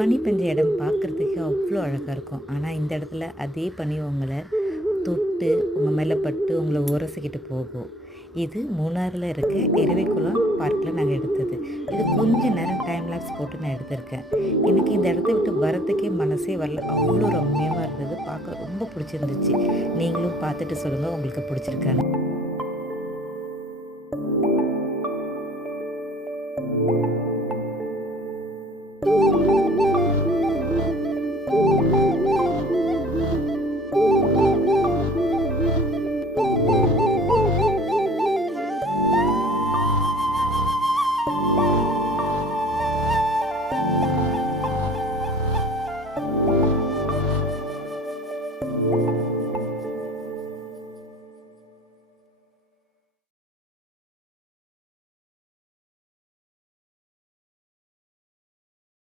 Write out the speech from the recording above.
பனி பெஞ்ச இடம் பார்க்குறதுக்கு அவ்வளோ அழகாக இருக்கும். ஆனால் இந்த இடத்துல அதே பனி உங்களை தொட்டு உங்கள் மேலே பட்டு உங்களை உரசிக்கிட்டு போகும். இது மூணாறில் இருக்க எருவிக்குளம் பார்க்கில் நாங்கள் எடுத்தது. இது கொஞ்ச நேரம் டைம் லாப்ஸ் போட்டு நான் எடுத்திருக்கேன். எனக்கு இந்த இடத்த விட்டு வரத்துக்கே மனசே வரல. அவ்வளோ ரம்மியமாக இருந்தது. பார்க்க ரொம்ப பிடிச்சிருந்துச்சு. நீங்களும் பார்த்துட்டு சொல்லுங்கள் உங்களுக்கு பிடிச்சிருக்கான்னு.